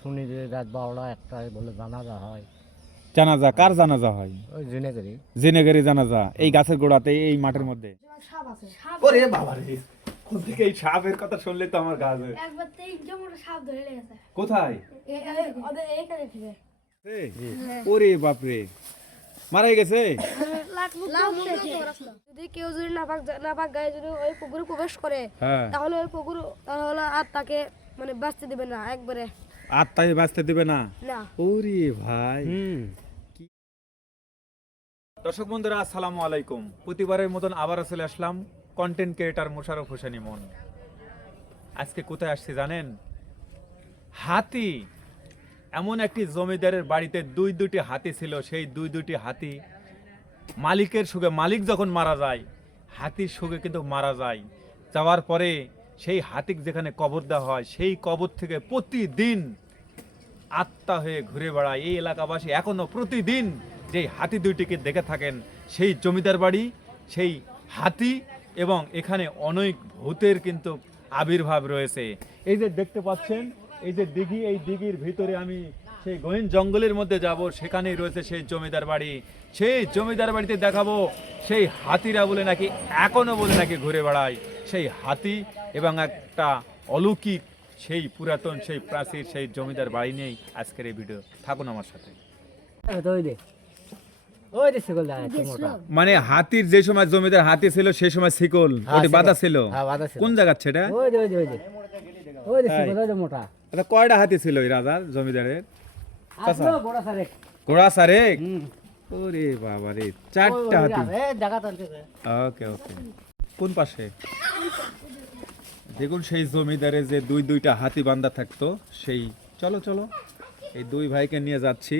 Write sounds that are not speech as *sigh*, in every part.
শুনি যে রাত বারোটা একটায় বলে জানাজা হয়। জানাজা কার জানাজা হয়? ওই জেনে করি জেনেগারি জানাজা এই গাছের গোড়াতে এই মাঠের মধ্যে? ওরে বাবা রে থেকে এই সাপের কথা শুনলে তো আমার গা জ্বলে। একবার তিনজন মোটা সাপ ধরে লেগেছে কোথায়? এ- এ- ওদের এইখানে থেকে। ওরে বাপরে মারা গেছে? যদি কেউ যদি নাপাক নাপাক গায়ে যদি ওই পুকুরে প্রবেশ করে হ্যাঁ। তাহলে ওই পুকুর তাহলে আর তাকে মানে বাঁচতে দেবে না একবারে। আর তাই বাঁচতে দেবে না। না। ওরে ভাই। দর্শক বন্ধুরা আসসালামু আলাইকুম। প্রতিবারের মতন আবারও চলে আসলাম কন্টেন্ট ক্রিয়েটার মোশারফ হোসেন ইমন। আজকে কোথায় আসছি জানেন? হাতি। এমন একটি জমিদারের বাড়িতে দুই দুটি হাতি ছিল। সেই দুই দুটি হাতি মালিকের সুখে মালিক যখন মারা যায় হাতির সুখে কিন্তু মারা যায়। যাওয়ার পরে সেই হাতিক যেখানে কবর দেওয়া হয়, সেই কবর থেকে প্রতিদিন আত্মা হয়ে ঘুরে বেড়ায়। এই এলাকাবাসী এখনও প্রতিদিন যেই হাতি দুইটিকে দেখে থাকেন, সেই জমিদার বাড়ি, সেই হাতি এবং এখানে অনেক ভূতের কিন্তু আবির্ভাব রয়েছে। এই যে দেখতে পাচ্ছেন, এই যে দিঘি, এই দিঘির ভিতরে আমি সেই গহীন জঙ্গলের মধ্যে যাব, সেখানেই রয়েছে সেই জমিদার বাড়ি। সেই জমিদার বাড়িতে দেখাবো সেই হাতিরা বলে নাকি এখনও বলে নাকি ঘুরে বেড়ায়। সেই হাতি এবং একটা অলৌকিক সেই পুরাতন সেই প্রাচীর সেই জমিদার বাড়ি নিয়েই আজকের এই ভিডিও। থাকুন আমার সাথে। মানে হাতির যে সময় জমিদার হাতি ছিল সেই সময় শিকল। হ্যাঁ, ওটি বাধা ছিল? হ্যাঁ, ছিল। কোন জায়গা সেটা কয়টা হাতি ছিল রাজার জমিদারের? আসলো গোড়া ঘোড়া সারেক? ওরে বাবা রে চারটা হাতি। এ জায়গা টানতে ওকে ওকে। কোন পাশে? দেখুন সেই জমিদারে যে দুই দুইটা হাতি বান্ধা থাকতো সেই চলো চলো। এই দুই ভাইকে নিয়ে যাচ্ছি।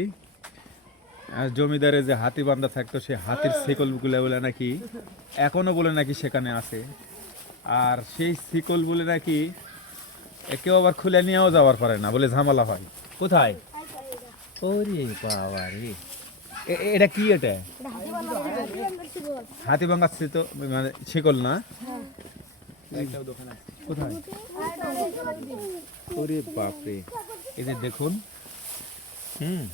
আর জমিদারে যে হাতি বান্ধা থাকতো সেই হাতির শিকলগুলো বলে নাকি এখনও বলে নাকি সেখানে আছে। আর সেই শিকল বলে নাকি এ কেউ আবার খুলে নিয়েও যাওয়ার পারে না বলে ঝামেলা হয়। কোথায়? ওরে বাবা রে এটা কি এটা? হাতি ভাঙাচ্ছে তো মানে শিকল না? কোথায়? ওরে বাপরে। যে দেখুন। হুম।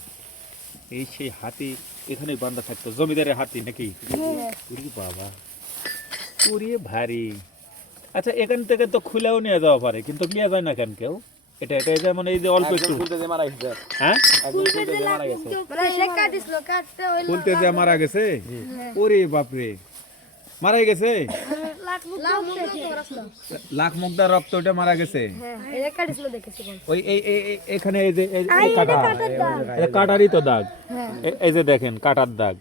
এই সেই হাতি এখানে বান্ধা থাকতো, জমিদারের হাতি নাকি? বাবা। ওরে ভারী। আচ্ছা এখান থেকে তো খুলেও নিয়ে যাওয়া পারে, কিন্তু নিয়ে যায় না কেন কেউ? এটা এটা যেমন এই যে অল্প একটু। হ্যাঁ? মানে সে কাটিছিল কাটতে ওই খুলতে যে মারা গেছে? ওরে বাপরে। মারা গেছে? লাখ মুখ লাখ রক্ত ওটা মারা গেছে? হ্যাঁ ওই এই এখানে এই যে এই যে কাটা। এটা কাটারই তো দাগ। এ- এই যে দেখেন কাটার দাগ।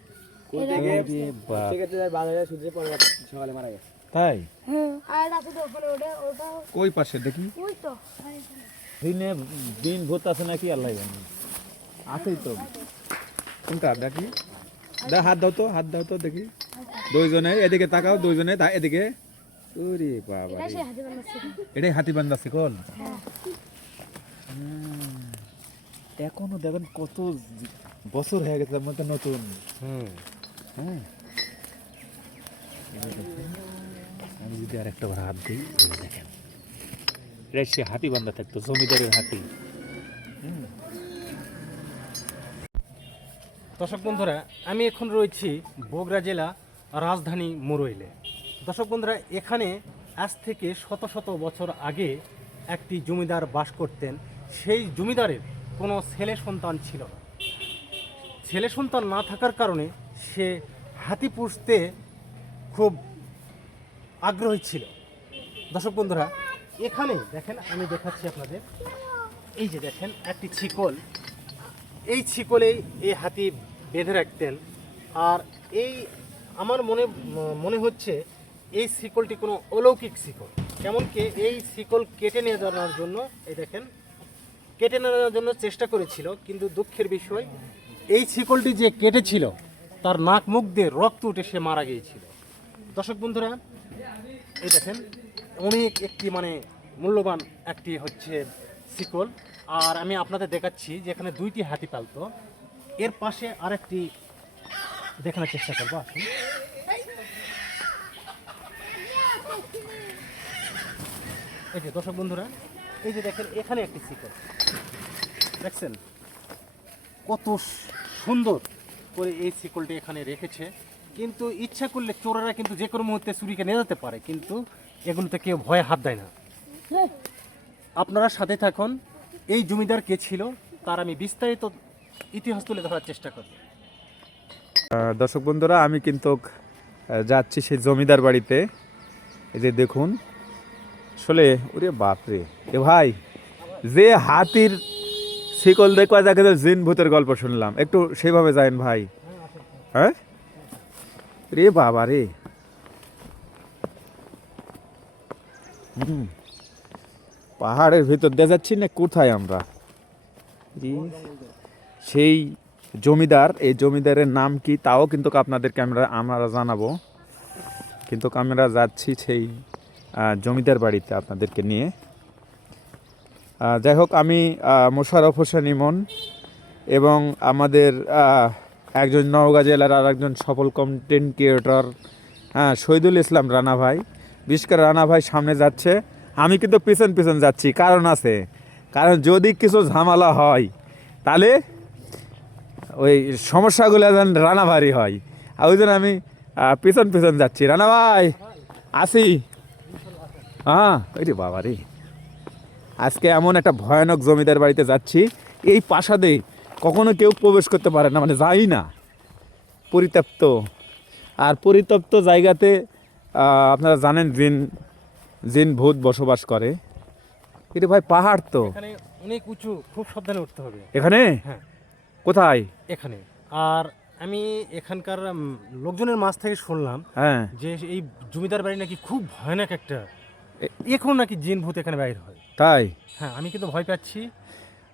তাই? ওটা কই পাশে দেখি। ওই তো। দিনে দিন ভূত আছে নাকি আল্লাহ জানে। আছেই তো। কোনটা? দেখি। দা হাত দাও তো হাত দাও তো দেখি। দুইজনে এদিকে তাকাও দুইজনে তা এদিকে। ওরে বাবা এটাই হাতি বান্ধা শিকল এখনও দেখেন কত বছর হয়ে গেছে আমার তো নতুন। হুম। হ্যাঁ। আমি যদি আর একটা হাত দিই দেখেন। সে হাতি বান্ধা থাকতো জমিদারের হাতি দর্শক বন্ধুরা আমি এখন রয়েছি বগুড়া জেলা রাজধানী মুরইলে দর্শক বন্ধুরা, এখানে আজ থেকে শত শত বছর আগে একটি জমিদার বাস করতেন। সেই জমিদারের কোনো ছেলে সন্তান ছিল না। ছেলে সন্তান না থাকার কারণে সে হাতি পুষতে খুব আগ্রহী ছিল। দর্শক বন্ধুরা এখানে দেখেন, আমি দেখাচ্ছি আপনাদের। এই যে দেখেন, একটি ছিকল। এই ছিকলেই এই হাতি বেঁধে রাখতেন। আর এই, আমার মনে মনে হচ্ছে এই শিকলটি কোনো অলৌকিক শিকল এমনকি এই শিকল কেটে নিয়ে যাওয়ার জন্য, এই দেখেন, কেটে নিয়ে নেওয়ার জন্য চেষ্টা করেছিল, কিন্তু দুঃখের বিষয়, এই শিকলটি যে কেটেছিল, তার নাক মুখ দিয়ে রক্ত উঠে সে মারা গিয়েছিল। দর্শক বন্ধুরা, এই দেখেন অনেক একটি মানে মূল্যবান একটি হচ্ছে শিকল। আর আমি আপনাদের দেখাচ্ছি যে এখানে দুইটি হাতি পালতো। এর পাশে আরেকটি দেখানোর চেষ্টা করব আসুন। এই যে দর্শক বন্ধুরা, এই যে দেখেন, এখানে একটি শিকল। দেখছেন? কত সুন্দর করে এই শিকলটি এখানে রেখেছে। কিন্তু ইচ্ছা করলে চোরেরা কিন্তু যে কোনো মুহূর্তে চুরিকে নিয়ে যেতে পারে, কিন্তু এগুলোতে কেউ ভয়ে হাত দেয় না। আপনারা সাথে থাকুন। এই জমিদার কে ছিল, তার আমি বিস্তারিত ইতিহাস তুলে ধরার চেষ্টা করব। দর্শক বন্ধুরা, আমি কিন্তু যাচ্ছি সেই জমিদার বাড়িতে। এই যে দেখুন আসলে ওরে বাপরে। এ ভাই, যে হাতির শিকল দেখবা, যাকে জিন ভূতের গল্প শুনলাম। একটু সেইভাবে যায়েন ভাই। হ্যাঁ? রে বাবা রে পাহাড়ের ভিতর দিয়ে যাচ্ছি না কোথায় আমরা? সেই জমিদার এই জমিদারের নাম কি তাও কিন্তু আপনাদেরকে আমরা আমরা জানাব। কিন্তু আমরা যাচ্ছি সেই জমিদার বাড়িতে আপনাদেরকে নিয়ে। যাই হোক আমি আহ, মোশাররফ হোসেন ইমন এবং আমাদের একজন নওগাঁ জেলার আর একজন সফল কন্টেন্ট ক্রিয়েটর হ্যাঁ শহীদুল ইসলাম রানা ভাই। বিশেষ করে রানা ভাই সামনে যাচ্ছে। আমি কিন্তু পিছন পিছন যাচ্ছি, কারণ আছে। কারণ যদি কিছু ঝামেলা হয়, তাহলে ওই সমস্যাগুলো যেন রানা ভারী হয়। আর ওই জন্য আমি পিছন পিছন যাচ্ছি। রানা ভাই, আসি। হ্যাঁ ওই রে বাবা রে। আজকে এমন একটা ভয়ানক জমিদার বাড়িতে যাচ্ছি, এই প্রাসাদে কখনো কেউ প্রবেশ করতে পারে না মানে যাই না। পরিত্যক্ত। আর পরিত্যক্ত জায়গাতে আপনারা জানেন জিন জিন ভূত বসবাস করে। এটা ভাই পাহাড় তো। এখানে অনেক উঁচু খুব সাবধানে উঠতে হবে। এখানে? হ্যাঁ। কোথায়? এখানে। আর আমি এখানকার লোকজনের মাছ থেকে শুনলাম হ্যাঁ। যে এই জমিদার বাড়ি নাকি খুব ভয়ানক একটা এখন নাকি জিন ভূত এখানে বাইর হয়। তাই? হ্যাঁ আমি কিন্তু ভয় পাচ্ছি।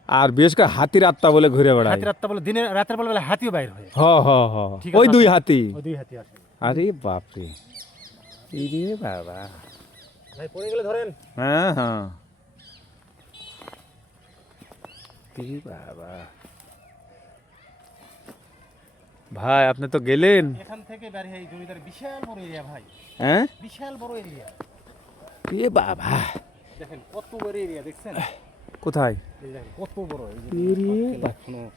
আর বিশেষ করে হাতির আত্মা বলে ঘুরে বেড়ায়। হাতির আত্মা বলে দিনে রাতের বেলা বেলা হাতিও বাইর হয়। হ হ হ। ওই দুই হাতি। ওই দুই হাতি আসে। আরে বাপরে। ইরে বাবা। ভাই পড়ে গেলে ধরেন। হ্যাঁ হ্যাঁ। ইরে বাবা। ভাই আপনি তো গেলেন। এখান থেকে এই জমিদার বিশাল বড় এরিয়া ভাই। হ্যাঁ? বিশাল বড় এরিয়া। এ বাবা। দেখেন কত বড় এরিয়া দেখছেন? কোথায়? কত বড়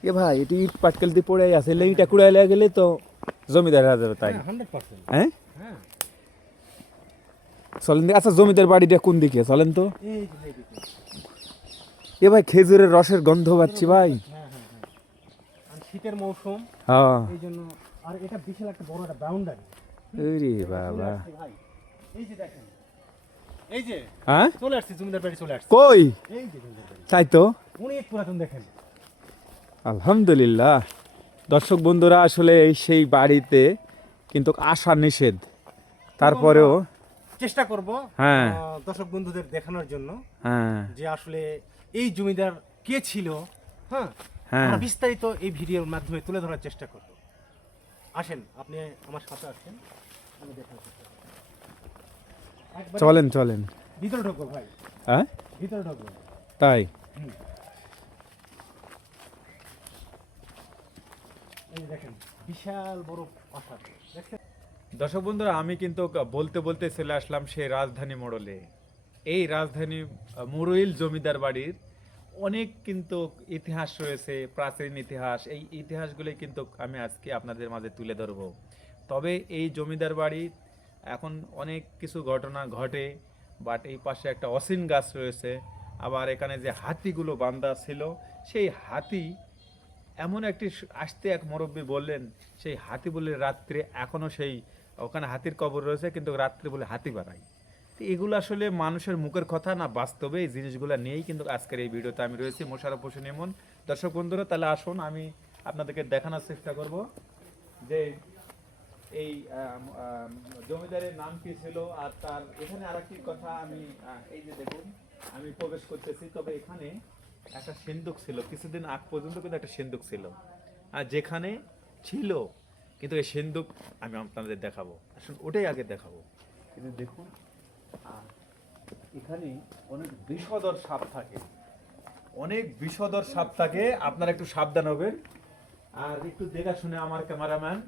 এ ভাই এটি ইট পাটকেল দিয়ে পড়ে আছে লেইটা কুড়াইলে গেলে তো জমিদার যাবে তাই। হ্যাঁ? হ্যাঁ। চলেন আচ্ছা জমিদার বাড়িটা কোন দিকে? চলেন তো। এ ভাই খেজুরের রসের গন্ধ পাচ্ছি ভাই। হ্যাঁ হ্যাঁ হ্যাঁ। আর শীতের মৌসুম হ্যাঁ। এই জন্য আর এটা বিশাল একটা বড় একটা বাউন্ডারি ওরে বাবা। এই যে দেখেন এই যে হ্যাঁ? চলে আসছে জমিদার বাড়ি চলে আসছে। কই? এই যে তাই তো। অনেক পুরাতন দেখেন। আলহামদুলিল্লাহ। দর্শক বন্ধুরা আসলে এই সেই বাড়িতে কিন্তু আসা নিষেধ। তারপরেও চেষ্টা করব হ্যাঁ। দর্শক বন্ধুদের দেখানোর জন্য হ্যাঁ। যে আসলে এই জমিদার কে ছিল হ্যাঁ? হ্যাঁ। বিস্তারিত এই ভিডিওর মাধ্যমে তুলে ধরার চেষ্টা করব। আসেন আপনি আমার সাথে আসেন। আমি দেখার চেষ্টা চলেন চলেন। ভিতরে ঢোকবো ভাই। হ্যাঁ ভিতরে ঢোকবো। তাই? এই দেখেন বিশাল বড় প্রাসাদ দেখছেন? দর্শক বন্ধুরা, আমি কিন্তু বলতে বলতে চলে আসলাম সেই রাজধানী মোড়লে। এই রাজধানী মুরুইল জমিদার বাড়ির অনেক কিন্তু ইতিহাস রয়েছে, প্রাচীন ইতিহাস। এই ইতিহাসগুলি কিন্তু আমি আজকে আপনাদের মাঝে তুলে ধরব। তবে এই জমিদার বাড়ি, এখন অনেক কিছু ঘটনা ঘটে বাট এই পাশে একটা অসীন গাছ রয়েছে। আবার এখানে যে হাতিগুলো বান্ধা ছিল, সেই হাতি এমন একটি আসতে এক মুরব্বী বললেন, সেই হাতি বলে রাত্রে এখনও সেই ওখানে হাতির কবর রয়েছে, কিন্তু রাত্রে বলে হাতি বাড়ায় তো এগুলো আসলে মানুষের মুখের কথা না, বাস্তবে এই জিনিসগুলো নিয়েই কিন্তু আজকের এই ভিডিওতে আমি রয়েছি মোশারফ হোসেন এমন দর্শক বন্ধুরা, তাহলে আসুন, আমি আপনাদেরকে দেখানোর চেষ্টা করব যে এই জমিদারের নাম কি ছিল, আর তার এখানে আরেকটি কথা আমি এই যে দেখুন, আমি প্রবেশ করতেছি, তবে এখানে একটা সিন্দুক ছিল। কিছুদিন আগ পর্যন্ত কিন্তু একটা সিন্দুক ছিল। আর যেখানে ছিল কিন্তু এই সিন্দুক আমি আপনাদের দেখাবো। আসুন ওটাই আগে দেখাবো। কিন্তু দেখুন আর এখানে অনেক বিষদর সাপ থাকে। অনেক বিষদর সাপ থাকে আপনারা একটু সাবধান হবেন। আর একটু দেখা শুনে আমার ক্যামেরাম্যান।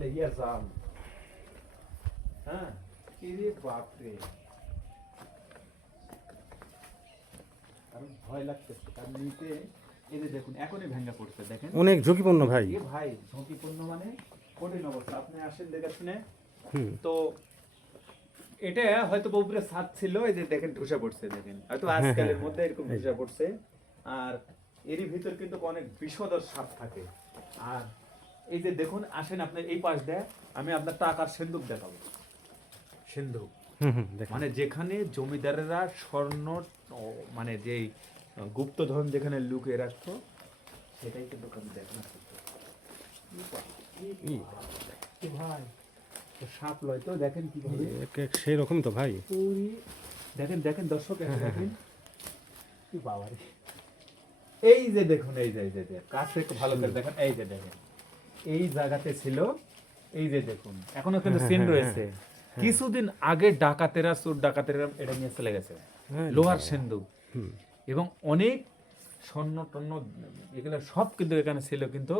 লেগিয়া যান হ্যাঁ কি রে বাপরে। কারণ ভয় লাগতেছে কারণ নিচে এই যে দেখুন এখনই ভেঙে পড়ছে দেখেন। অনেক ঝুঁকিপূর্ণ ভাই। এ ভাই ঝুঁকিপূর্ণ মানে কঠিন অবস্থা। আপনি আসেন তো এটা হয়তো উপরে ছাদ ছিল এই যে দেখেন ঢুসে পড়ছে দেখেন। হয়তো আজকালের মধ্যে এরকম ঢুসে পড়ছে। আর এরই ভিতর কিন্তু অনেক বিষধর সাপ থাকে। আর এই যে দেখুন আসেন আপনি এই পাশ দেয় আমি আপনার টাকার সিন্ধুক দেখাবো। সিন্ধুক মানে যেখানে জমিদারেরা স্বর্ণ মানে যেই গুপ্তধন যেখানে লুকিয়ে রাখতো সেটাই কিন্তু আমি দেখলাম ই, ভাই তো সাপ লয় তো দেখেন কি সেই রকম তো ভাই। পুরি দেখেন দেখেন দর্শক হ্যাঁ, একটা দেখেন কি বাবা এই যে দেখুন এই যে এই যে যে, কাছে একটু ভালো করে দেখেন। এই যে দেখেন এই জায়গাতে ছিল এই যে দেখুন এখনও কিন্তু হ্যাঁ, সিন হ্যাঁ, রয়েছে। কিছুদিন আগে ডাকাতেরা চোর ডাকাতেরা এটা নিয়ে চলে গেছে। হ্যাঁ, লোহার সিন্ধু। হুম। এবং অনেক স্বর্ণ টন্য এগুলো সব কিন্তু এখানে ছিল কিন্তু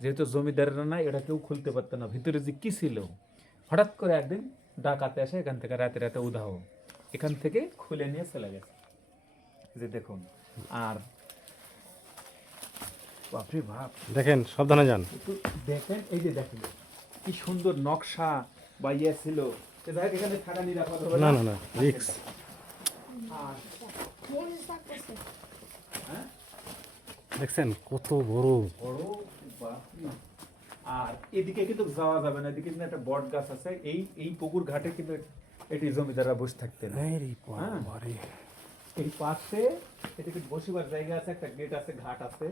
যেহেতু জমিদারেরা নাই এটা কেউ খুলতে পারতো না। ভিতরে যে কী ছিল? হঠাৎ করে একদিন ডাকাতে আসে এখান থেকে রাতে রাতে উধাহ এখান থেকে খুলে নিয়ে চলে গেছে। যে দেখুন আর বাপরে বাপ। দেখেন সাবধানে যান। দেখেন এই যে দেখেন কি সুন্দর নকশা বা ইয়ে ছিল এখানে থাকা নিরাপদ হবে না? না না রিক্স আর হ্যাঁ দেখছেন কত বড়। বড় আর এদিকে কিন্তু যাওয়া যাবে না এদিকে কিন্তু একটা বট গাছ আছে। এই এই পুকুর ঘাটে কিন্তু এটি জমিদাররা বসে থাকতেন। এই হ্যাঁ। পাশে এদিকে বসিবার জায়গা আছে একটা গেট আছে ঘাট আছে।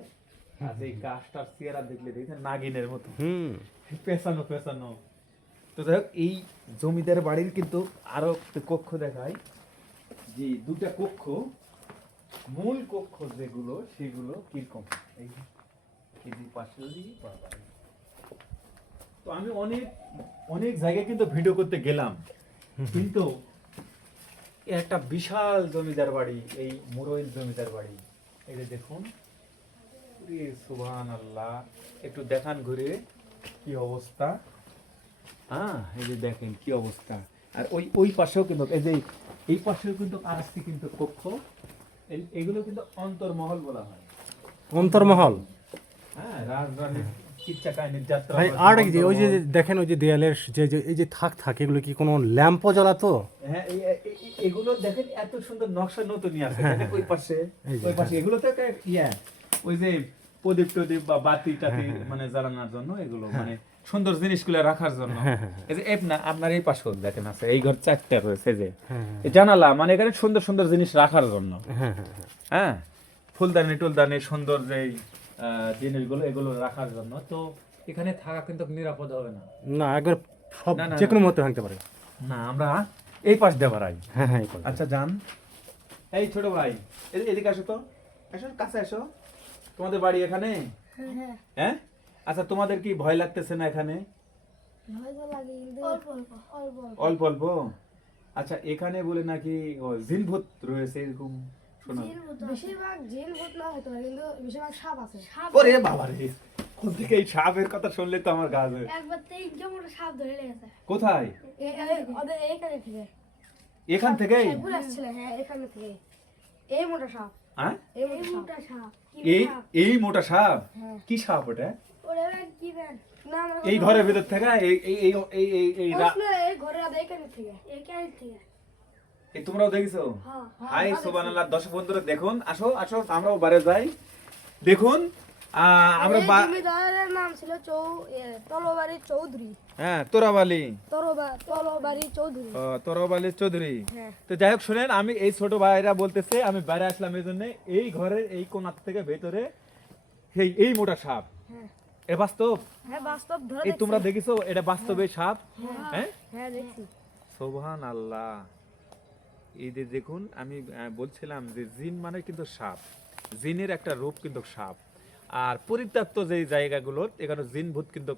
আর এই গাছটার চেহারা দেখলে দেখছেন নাগিনের মতো। হুম। পেছানো পেছানো। তো যাই হোক এই জমিদার বাড়ির কিন্তু আরও একটি কক্ষ দেখায়। যে দুটা কক্ষ। মূল কক্ষ যেগুলো সেগুলো কীরকম? এই পাশে তো আমি অনেক অনেক জায়গায় কিন্তু ভিডিও করতে গেলাম। কিন্তু একটা বিশাল জমিদার বাড়ি এই মুরইল জমিদার বাড়ি এই যে দেখুন। সুবহান আল্লাহ একটু দেখান ঘুরে কি অবস্থা? হ্যাঁ এই যে দেখেন কি অবস্থা। আর ওই ওই পাশেও কিন্তু এই যে এই পাশেও কিন্তু আরসি কিন্তু কক্ষ। এগুলো কিন্তু অন্তর্মহল বলা হয়। অন্তর্মহল? হ্যাঁ রাজধানীর কিচ্ছা কাহিনীর যাত্রা ভাই আর যে ওই যে দেখেন ওই যে দেয়ালের যে যে এই যে থাক থাক এগুলো কি কোনো ল্যাম্পও জ্বালাতো হ্যাঁ এই- এই- এই- এগুলো দেখেন এত সুন্দর নকশা নতুনই আছে হ্যাঁ, ওই পাশে ওই পাশে এগুলো তো ইয়া। ওই যে প্রদীপ টদীপ বা বাতি টাতি মানে জ্বালানোর জন্য এগুলো মানে সুন্দর জিনিসগুলো রাখার জন্য। হ্যাঁ, *laughs* হ্যাঁ, এই যে এপ না আপনার এই পাশেও দেখেন আছে এই ঘর চারটা রয়েছে যে। হ্যাঁ জানালা মানে এখানে সুন্দর সুন্দর জিনিস রাখার জন্য। হ্যাঁ হ্যাঁ হ্যাঁ। হ্যাঁ ফুলদানি টুলদানি সুন্দর যেই আহ, জিনিসগুলো এগুলো রাখার জন্য। তো এখানে থাকা কিন্তু নিরাপদ হবে না। না একবার সব যে কোনো। মুহূর্তে ভাঙতে পারে। না আমরা এই পাশ দিয়ে বাড়াই হ্যাঁ হ্যাঁ আচ্ছা যান। এই ছোট ভাই এদিকে আসো তো। আসো কাছে আসো। তোমাদের বাড়ি এখানে? হ্যাঁ। হ্যাঁ? আচ্ছা তোমাদের কি ভয় লাগতেছে না এখানে? ভয় তো লাগে কিন্তু অল্প অল্প। অল্প অল্প। অল্প আচ্ছা এখানে বলে নাকি ও, জিনভূত রয়েছে এরকম? ভূত ওরে বাবা রে কোন থেকে এই সাপের কথা শুনলে তো আমার কোথায়? এখান হ্যাঁ থেকে। এই মোটা সাপ। হ্যাঁ এই মোটা সাপ। এই এই মোটা সাপ? হ্যাঁ। কি সাপ ওটা? এই ঘরের ভিতর থেকে এই এই এই এই এই থেকে থেকে। তোমরাও দেখেছ? হ্যাঁ হাই সুবহানাল্লাহ দর্শক বন্ধুরা দেখুন আসো আসো আমরাও বারে যাই। দেখুন আমরা জমিদারের নাম ছিল চৌ তলবাড়ি চৌধুরী। হ্যাঁ তোরাবালি। তরবা তলবাড়ি চৌধুরী। ও, তোরাবালি চৌধুরী। হ্যাঁ। তো যাই হোক শুনেন আমি এই ছোট ভাইরা বলতেছে আমি বাইরে আসলাম এই জন্য এই ঘরের এই কোনার থেকে ভেতরে এই এই মোটা সাপ। হ্যাঁ। এ বাস্তব? হ্যাঁ বাস্তব ধরে এই তোমরা দেখিছো? এটা বাস্তবে সাপ হ্যাঁ হ্যাঁ? দেখছি। সোবহান আল্লাহ এই যে দেখুন আমি বলছিলাম যে জিন মানে কিন্তু সাপ। জিনের একটা রূপ কিন্তু সাপ। আর পরিত্যক্ত যে জায়গাগুলো এখানে জিন ভূত কিন্তু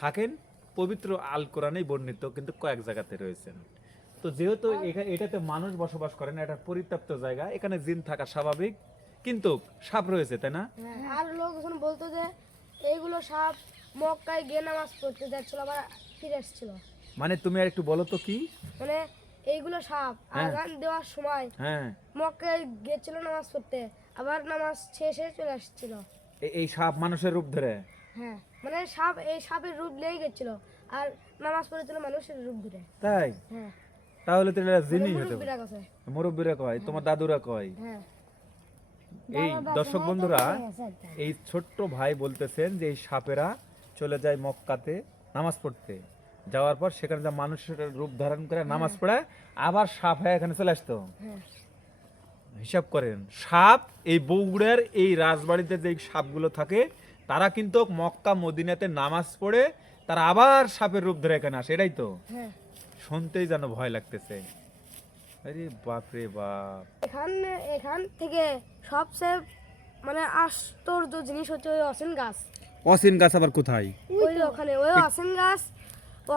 থাকেন। পবিত্র আল কোরআনেই বর্ণিত কিন্তু কয়েক জায়গাতে রয়েছেন। তো যেহেতু এটাতে মানুষ বসবাস করেন এটা পরিত্যক্ত জায়গা এখানে জিন থাকা স্বাভাবিক। কিন্তু সাপ রয়েছে তাই না? হ্যাঁ, আর লোক বলতো যে এইগুলো সাপ মক্কায় গিয়ে নামাজ পড়তে যাচ্ছিল আবার ফিরে এসেছিল। মানে তুমি আর একটু বলো তো কি? মানে এইগুলো সাপ হ্যাঁ। আগান দেওয়ার সময় হ্যাঁ। মক্কে গেছিল নামাজ পড়তে আবার নামাজ শেষে চলে আসছিল। এই সাপ মানুষের রূপ ধরে? হ্যাঁ মানে সাপ এই সাপের রূপ লেগে গেছিল আর নামাজ পড়েছিল মানুষের রূপ ধরে। তাই? হ্যাঁ। তাহলে তো এটা জিনিস হতে মুরব্বীরা কাছে মুরব্বীরা কয় তোমার দাদুরা কয়। হ্যাঁ। এই দর্শক বন্ধুরা এই ছোট্ট ভাই বলতেছেন যে এই সাপেরা চলে যায় মক্কাতে নামাজ পড়তে। যাওয়ার পর সেখানে যা মানুষের রূপ ধারণ করে নামাজ পড়ায় আবার সাপ হয়ে এখানে চলে আসতো। হ্যাঁ। হিসাব করেন সাপ এই বগুড়ার এই রাজবাড়িতে যে সাপগুলো থাকে তারা কিন্তু মক্কা মদিনাতে নামাজ পড়ে তারা আবার সাপের রূপ ধরে এখানে আসে এটাই তো। হ্যাঁ। শুনতেই যেন ভয় লাগতেছে। আরে বাপ রে বাপ। এখান এখান থেকে সবচেয়ে মানে আশ্চর্য জিনিস হচ্ছে ওই অসেন গাছ। অসিন গাছ আবার কোথায়? ওই ওখানে ওই অসেন গাছ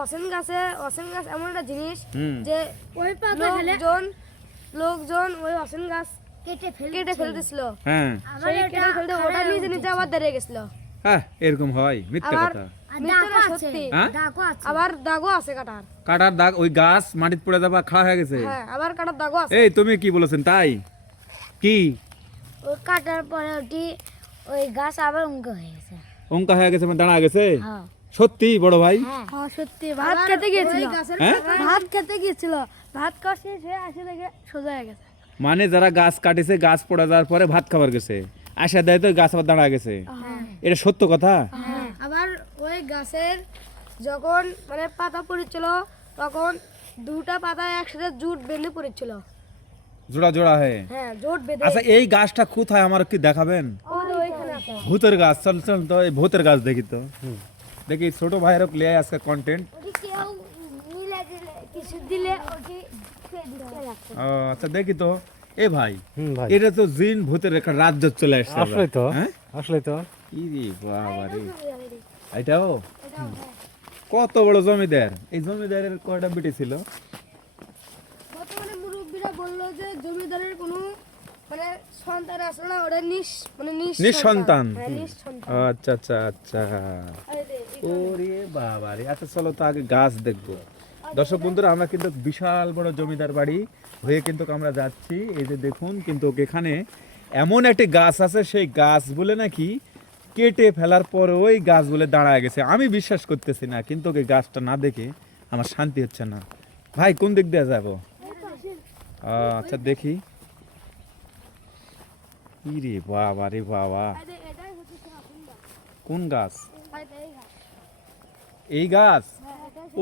অসেন গাছে অসেন গাছ এমন একটা জিনিস যে ওই লোকজন লোকজন ওই অসেন গাছ কেটে ফেলে কেটে ফেলতেছিল। হ্যাঁ। সেই কেটে ফেলতে ওটা নিজে নিজে আবার দাঁড়িয়ে গেছিল। হ্যাঁ এরকম হয় মিথ্যে কথা। মিথ্যে না, সত্যি। হ্যাঁ? আবার দাগও আছে কাটার। কাটার দাগ ওই গাছ মাটিতে পড়ে যাবা খাওয়া হয়ে গেছে। হ্যাঁ আবার কাটার দাগও আছে। এই তুমি কি বলেছেন তাই? কি? ওই কাটার পরে ওটি ওই গাছ আবার অঙ্ক হয়ে গেছে। অঙ্কা হয়ে গেছে মানে দাঁড়া গেছে? হ্যাঁ। সত্যি বড় ভাই? হ্যাঁ। সত্যি। ভাত খেতে গিয়েছিল? হ্যাঁ? ভাত খেতে গিয়েছিল। ভাত খাওয়া শেষ হয়ে আসে দেখে সোজা হয়ে গেছে। মানে যারা গাছ কাটেছে গাছ পড়ে যাওয়ার পরে ভাত খাবার গেছে। আসা দেয় তো গাছ আবার দাঁড়া গেছে। এটা সত্য কথা? হ্যাঁ আবার ওই গাছের যখন মানে পাতা পড়েছিল তখন দুটা পাতা একসাথে জুট বেঁধে পড়েছিল। জোড়া জোড়া হয়ে? হ্যাঁ জোট বেঁধে। আচ্ছা এই গাছটা কোথায় আমার কি দেখাবেন? ভূতের গাছ চল চল তো এই ভূতের গাছ দেখি তো। দেখি ছোট ভাইয়ের প্লে আজকে কন্টেন্ট আচ্ছা দেখি তো। এ ভাই এটা তো জিন ভূতের একটা রাজ্য চলে আসছে আসলে তো হ্যাঁ? আসলে তো। ই রে বাবা রে। এটাও কত বড় জমিদার? এই জমিদারের কয়টা বেটি ছিল? বর্তমানে মুরব্বীরা বলল যে জমিদারের কোনো মানে সন্তান আসলে না ওটা নিঃ মানে নিঃসন্তান। হ্যাঁ আচ্ছা আচ্ছা আচ্ছা। ওরে বাবা রে আচ্ছা চলো তো আগে গাছ দেখব। দর্শক বন্ধুরা আমরা কিন্তু বিশাল বড় জমিদার বাড়ি। হয়ে কিন্তু আমরা যাচ্ছি। এই যে দেখুন, কিন্তু এখানে এমন একটি গাছ আছে, সেই গাছ বলে নাকি কেটে ফেলার পর ওই গাছ বলে দাঁড়ায় গেছে। আমি বিশ্বাস করতেছি না, কিন্তু ওই গাছটা না দেখে আমার শান্তি হচ্ছে না। ভাই, কোন দিক দিয়ে যাব? আচ্ছা দেখি। ইরে বাবা রে বাবা। কোন গাছ? এই গাছ।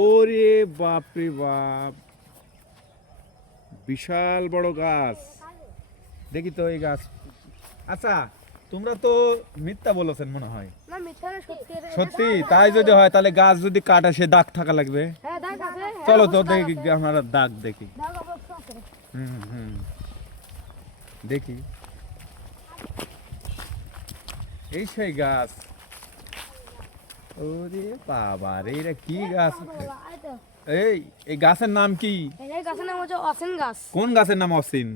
ওরে বাপ রে বাপ। বিশাল বড় গাছ। দেখি তো এই গাছ। আচ্ছা তোমরা তো মিথ্যা বলেছেন মনে হয়। সত্যি তাই যদি হয় তাহলে গাছ যদি কাটা সে দাগ থাকা লাগবে। হ্যাঁ হ্যাঁ, চলো তো দেখি। আমরা দাগ দেখি। হুম হুম দেখি। এই সেই গাছ। ওরে বাবা রে এটা কি গাছ? এই এই গাছের নাম কি? এটাই গাছের নাম হচ্ছে অসেন গাছ। কোন গাছের নাম অসিন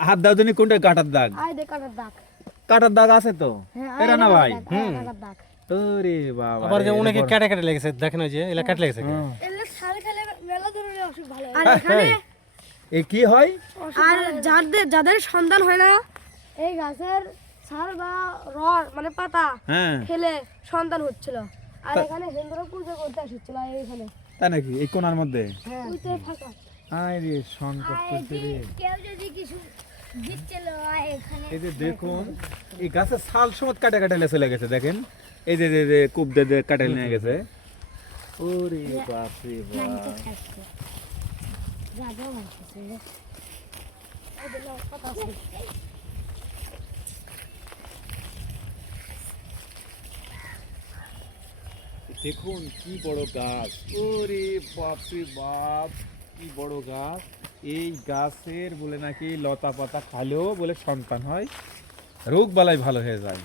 হাত দাও কোনটা কাটার দাগ? কাটার দাগ। কাটার দাগ আছে তো? হ্যাঁ এরা না ভাই? হ্যাঁ ওরে বাবা আবার যে এরপর- কেটে কেটে লেগেছে দেখেন ওই যে এলা কেটে লেগেছে হ্যাঁ। এলে খালি খালি মেলা ধরনের অসুখ ভালো আর হ্যাঁ, এখানে হ্যাঁ। এ কি হয়? আর যাদের যাদের সন্তান হয় না এই গাছের ছাল বা রস মানে পাতা খেলে ফেলে সন্তান হচ্ছিল। আর এখানে হিন্দুরা পুজো করতে এসেছিল এইখানে তাই নাকি? এই কোনার মধ্যে? হ্যাঁ আয় রে সংকট করছে রে। কেউ যদি কিছু এই যে দেখুন এই গাছের ছাল সমত কাটা কাটা চলে গেছে দেখেন। এই যে যে কূপ দিয়ে দিয়ে কাটা নিয়ে গেছে। ওরে বাপ। রে। বাপ দেখুন কি বড় গাছ। ওরে বাপরে বাপ, কি বড় গাছ। এই গাছের বলে নাকি লতা পাতা খালেও বলে সন্তান হয়। রোগ বালাই ভালো হয়ে যায়।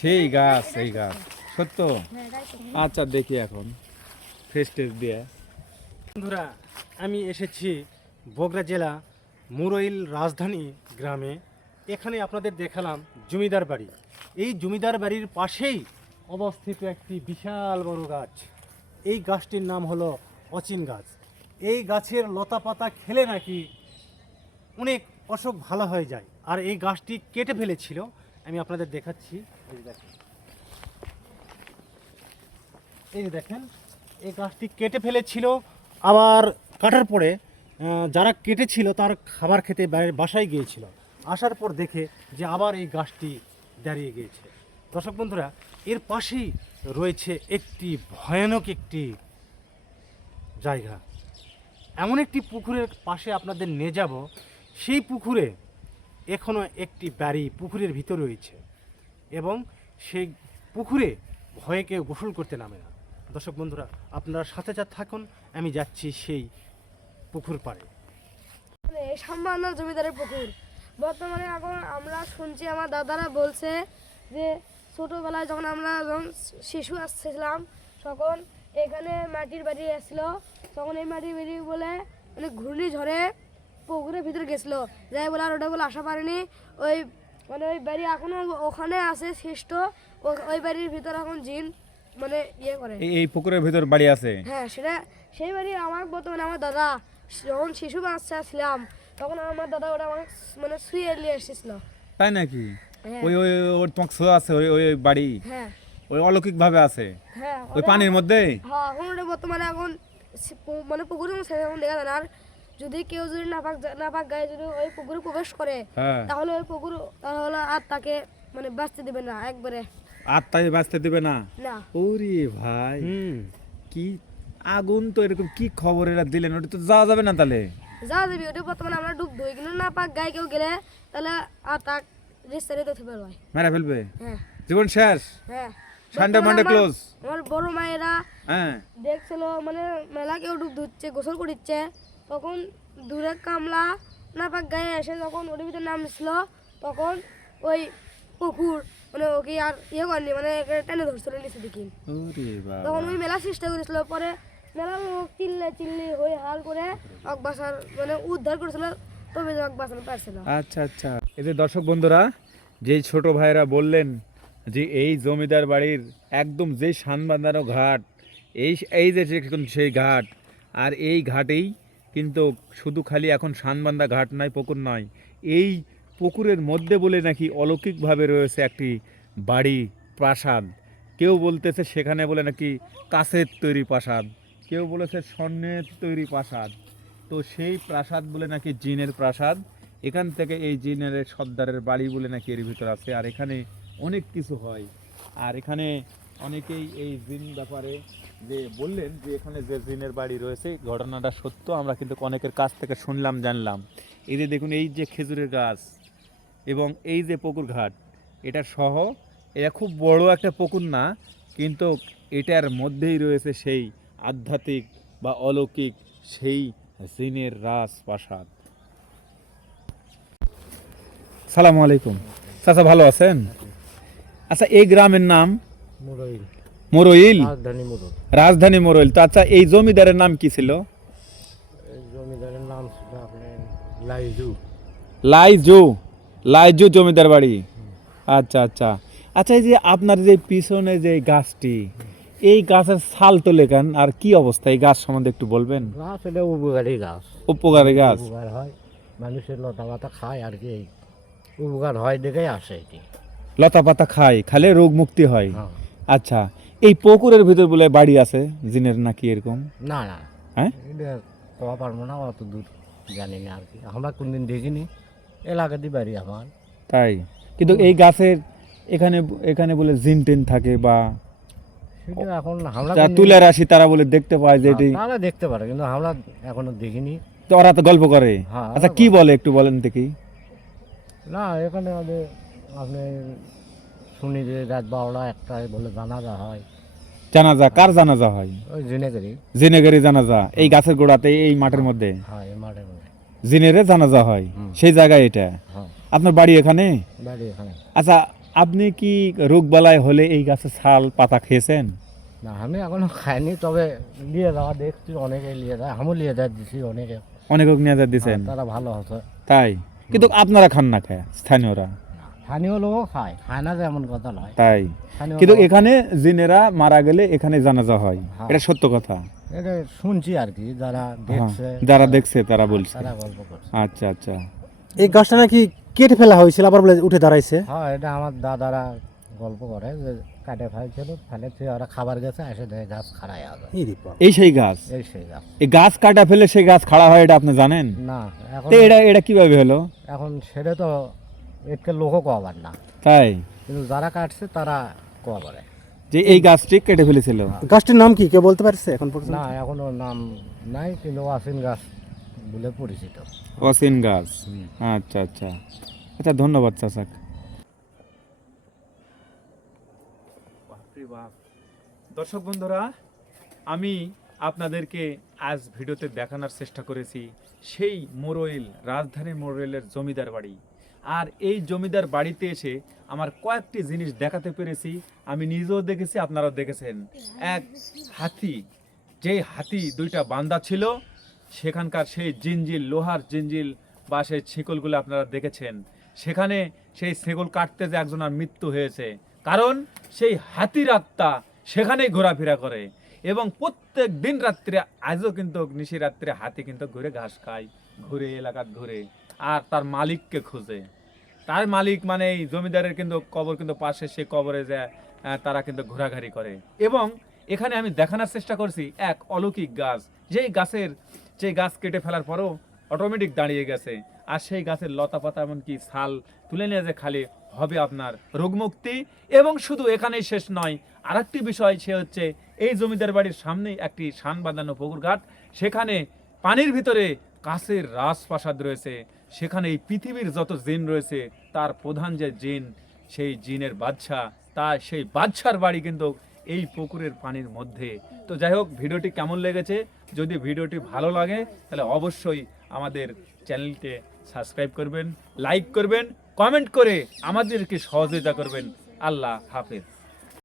সেই গাছ সেই গাছ। সত্য? আচ্ছা দেখি এখন। টেস্ট দিয়ে। বন্ধুরা, আমি এসেছি বগুড়া জেলা মুরইল রাজধানী গ্রামে। এখানে আপনাদের দেখালাম জমিদার বাড়ি। এই জমিদার বাড়ির পাশেই অবস্থিত একটি বিশাল বড় গাছ। এই গাছটির নাম হলো অচিন গাছ। এই গাছের লতা পাতা খেলে নাকি অনেক অসুখ ভালো হয়ে যায়। আর এই গাছটি কেটে ফেলেছিল। আমি আপনাদের দেখাচ্ছি। এই দেখেন। এই দেখেন, এই গাছটি কেটে ফেলেছিল। আবার কাটার পরে যারা কেটেছিল তার খাবার খেতে বাসায় গিয়েছিল। আসার পর দেখে যে আবার এই গাছটি দাঁড়িয়ে গিয়েছে। দর্শক বন্ধুরা, এর পাশেই রয়েছে একটি ভয়ানক একটি জায়গা। এমন একটি পুকুরের পাশে আপনাদের নিয়ে যাব। সেই পুকুরে এখনও একটি বাড়ি পুকুরের ভিতর রয়েছে এবং সেই পুকুরে ভয়ে কেউ গোসল করতে নামে না। দর্শক বন্ধুরা, আপনারা সাথে সাথে থাকুন, আমি যাচ্ছি সেই পুকুর পাড়ে। মানে সামান্য জমিদারের পুকুর। বর্তমানে এখন আমরা শুনছি, আমার দাদারা বলছে যে ছোটোবেলায় যখন আমরা যখন শিশু আসছিলাম তখন এখানে মাটির বাড়ি আসছিল তখন এই মাটির বাড়ি বলে মানে ঘূর্ণি ঝড়ে পুকুরের ভিতরে গেছিল। যাই বলে আর ওটা বলে আসা পারেনি। ওই মানে ওই বাড়ি এখনও ওখানে আছে সৃষ্ট। ওই বাড়ির ভিতরে এখন জিন মানে ইয়ে করে। এই- পুকুরের ভিতর বাড়ি আছে? হ্যাঁ সেটা সেই বাড়ি আমার বর্তমানে আমার দাদা যখন শিশু বাচ্চা ছিলাম তখন আমার দাদা ওটা আমার মানে শুয়ে নিয়ে এসেছিল। তাই নাকি। ওই ওই ওর তোমার ছোঁয়া আছে ওই ওই বাড়ি। হ্যাঁ। ওই অলৌকিক ভাবে আছে। হ্যাঁ ওই পানির মধ্যে? হ্যাঁ এখন বর্তমানে এখন মানে পুকুরে সেরকম দেখা যায় আর যদি কেউ যদি নাপাক নাপাক গায়ে যদি ওই পুকুরে প্রবেশ করে হ্যাঁ। তাহলে ওই পুকুর তাহলে আর তাকে মানে বাঁচতে দেবে না একবারে। আর তাই বাঁচতে দেবে না? না। ওরে ভাই। হুম। কি আগুন তো এরকম কি খবর এরা দিলেন? ওটা তো যাওয়া যাবে না তাহলে? যাওয়া দেবি ওটা বর্তমানে আমরা ডুব ধুই কিন্তু নাপাক গায়ে কেউ গেলে তাহলে আর তাক পারবে মেরা ফেলবে? হ্যাঁ। জীবন শেষ? হ্যাঁ। Sunday Monday close? আমার বড় মায়েরা হ্যাঁ। দেখছিল মানে মেলা কেউ ডুব ধুচ্ছে গোসল করিচ্ছে। তখন দূরে কামলা নাপাক গায়ে এসে যখন ওর ভিতরে নামছিল তখন ওই পুকুর মানে ওকে আর ইয়ে করেনি মানে টেনে ধরছিল নিচে দেখি তখন ওই মেলা চেষ্টা করেছিল। পরে মেলা লোক চিল্লে চিল্লি হয়ে হাল করে অকবাসার মানে উদ্ধার করেছিল তবে অকবাসার পারছিল আচ্ছা আচ্ছা। যে দর্শক বন্ধুরা, যেই ছোট ভাইরা বললেন যে এই জমিদার বাড়ির একদম যে শান বাঁধানো ঘাট, এই এই যে সেই ঘাট, আর এই ঘাটেই কিন্তু শুধু খালি এখন শানবান্ধা ঘাট নয়, পুকুর নয়, এই পুকুরের মধ্যে বলে নাকি অলৌকিকভাবে রয়েছে একটি বাড়ি, প্রাসাদ। কেউ বলতেছে সেখানে বলে নাকি কাছের তৈরি প্রাসাদ, কেউ বলেছে স্বর্ণের তৈরি প্রাসাদ। তো সেই প্রাসাদ বলে নাকি জিনের প্রাসাদ এখান থেকে এই জিনের সর্দারের বাড়ি বলে নাকি এর ভিতর আছে, আর এখানে অনেক কিছু হয়। আর এখানে অনেকেই এই জিন ব্যাপারে যে বললেন যে এখানে যে জিনের বাড়ি রয়েছে, ঘটনাটা সত্য, আমরা কিন্তু অনেকের কাছ থেকে শুনলাম, জানলাম। এই যে দেখুন, এই যে খেজুরের গাছ এবং এই যে পুকুর ঘাট, এটা সহ এটা খুব বড় একটা পুকুর না, কিন্তু এটার মধ্যেই রয়েছে সেই আধ্যাত্মিক বা অলৌকিক সেই জিনের রাজ প্রাসাদ সালাম আলাইকুম। চাচা ভালো আছেন? আচ্ছা এই গ্রামের নাম? মুরইল। রাজধানী মোরইল। তো আচ্ছা এই জমিদারের নাম কি ছিল? জমিদারের নাম ছিল লাইজু। লাইজু। লাইজু জমিদার বাড়ি। আচ্ছা আচ্ছা। আচ্ছা এই যে আপনার যে পিছনে যে গাছটি এই গাছের ছাল তো লেখান আর কি অবস্থা? এই গাছ সম্বন্ধে একটু বলবেন। গাছ এটা উপকারী গাছ। উপকারী গাছ। হয় মানুষের লতা পাতা খায় আর কি। উপকার হয় দেখেই আসে এটি। লতা পাতা খায় খালে রোগ মুক্তি হয়। হ্যাঁ। আচ্ছা এই পুকুরের ভিতর বলে বাড়ি আছে জিনের নাকি এরকম? না না। হ্যাঁ? এটা পারব না অত দূর জানি না আর কি। আমরা কোনদিন দেখিনি এলাকাতে বাড়ি আমার। তাই? কিন্তু এই গাছের এখানে এখানে বলে জিন টিন থাকে বা সেটা এখন আমরা যা তুলে রাশি তারা বলে দেখতে পায় যে এটি তারা দেখতে পারে কিন্তু আমরা এখনও দেখিনি। তো ওরা তো গল্প করে। হ্যাঁ, আচ্ছা কি বলে একটু বলেন দেখি। না এখানে আমাদের আপনি শুনি যে রাত বারোটা একটায় বলে জানাজা হয়। জানাজা কার জানাজা হয়? ওই জিনেগেরি জিনেগারি জানাজা। এই গাছের গোড়াতে এই মাঠের মধ্যে? হ্যাঁ এই মাঠের মধ্যে। জিনেরে জানাজা হয়? সেই জায়গায় এটা? হ্যাঁ। আপনার বাড়ি এখানে? বাড়ি এখানে। আচ্ছা আপনি কি রোগ বালায় হলে এই গাছের ছাল পাতা খেয়েছেন? না আমি এখনও খাইনি তবে নিয়ে যাওয়া দেখছি অনেকে নিয়ে যায় আমিও নিয়ে যায় দিছি অনেকে। অনেক নিয়ে যা দিছেন? হ্যাঁ, তারা ভালো হতো তাই? কিন্তু আপনারা খান না খায় স্থানীয়রা। স্থানীয় লোকও খায় খায় না যে এমন কথা নয়। তাই। কিন্তু এখানে জিনেরা মারা গেলে এখানে জানাজা হয়। হ্যাঁ। এটা সত্য কথা। এটা শুনছি আর কি যারা দেখছে। হ্যাঁ, যারা দেখছে তারা বলছে। তারা গল্প করছে। আচ্ছা আচ্ছা। এই গাছটা নাকি কেটে ফেলা হয়েছিল আবার বলে উঠে দাঁড়াইছে? হ্যাঁ এটা আমার দাদারা গল্প করে যে কাটে ফেলছিল ফেলে থেকে ওরা খাবার গেছে এসে দেখে গাছ খাড়াই আছে। এই সেই গাছ? এই সেই গাছ। এই গাছ কাটা ফেলে সেই গাছ খাড়া হয় এটা আপনি জানেন? না এখন এটা এটা কীভাবে হলো? এখন সেটা তো একে লোকও কবার না। তাই? কিন্তু যারা কাটছে তারা কবারে যে এই গাছটি কেটে ফেলেছিল। গাছটির নাম কি? কেউ বলতে পারছে এখন পর্যন্ত? না এখনও নাম নাই কিন্তু আসিন গাছ বলে পরিচিত। অসিন গাছ? আচ্ছা আচ্ছা। আচ্ছা ধন্যবাদ চাচাক। দর্শক বন্ধুরা, আমি আপনাদেরকে আজ ভিডিওতে দেখানোর চেষ্টা করেছি সেই মোরইল রাজধানী মোরোয়েলের জমিদার বাড়ি। আর এই জমিদার বাড়িতে এসে আমার কয়েকটি জিনিস দেখাতে পেরেছি, আমি নিজেও দেখেছি, আপনারাও দেখেছেন। এক হাতি যে হাতি দুইটা বান্দা ছিল, সেখানকার সেই জিঞ্জিল, লোহার জিঞ্জিল বা সেই ছিকলগুলো আপনারা দেখেছেন। সেখানে সেই সেগল কাটতে যে একজনের মৃত্যু হয়েছে। কারণ সেই হাতির আত্মা সেখানেই ঘোরাফেরা করে। এবং প্রত্যেক দিন রাত্রে আজও কিন্তু নিশি রাত্রে হাতি কিন্তু ঘুরে ঘাস খায় ঘুরে এলাকাত ঘুরে আর তার মালিককে খোঁজে। তার মালিক মানে এই জমিদারের কিন্তু কবর কিন্তু পাশে সে কবরে আহ, তারা কিন্তু ঘোরাঘুরি করে। এবং এখানে আমি দেখানোর চেষ্টা করছি এক অলৌকিক গাছ। যেই গাছের যে গাছ কেটে ফেলার পরও অটোমেটিক দাঁড়িয়ে গেছে। আর সেই গাছের লতা পাতা এমনকি ছাল তুলে নিয়ে যে খালি হবে আপনার রোগমুক্তি। এবং শুধু এখানেই শেষ নয় আরেকটি বিষয়, সে হচ্ছে এই জমিদার বাড়ির সামনেই একটি শান বাঁধানো পুকুর ঘাট সেখানে পানির ভিতরে কাছের রাজপ্রাসাদ রয়েছে। সেখানে এই পৃথিবীর যত জিন রয়েছে, তার প্রধান যে জিন, সেই জিনের বাদশা তা সেই বাদশার বাড়ি কিন্তু এই পুকুরের পানির মধ্যে। তো যাই হোক, ভিডিওটি কেমন লেগেছে? যদি ভিডিওটি ভালো লাগে, তাহলে অবশ্যই আমাদের চ্যানেলকে সাবস্ক্রাইব করবেন, লাইক করবেন, কমেন্ট করে আমাদেরকে সহযোগিতা করবেন। আল্লাহ হাফেজ।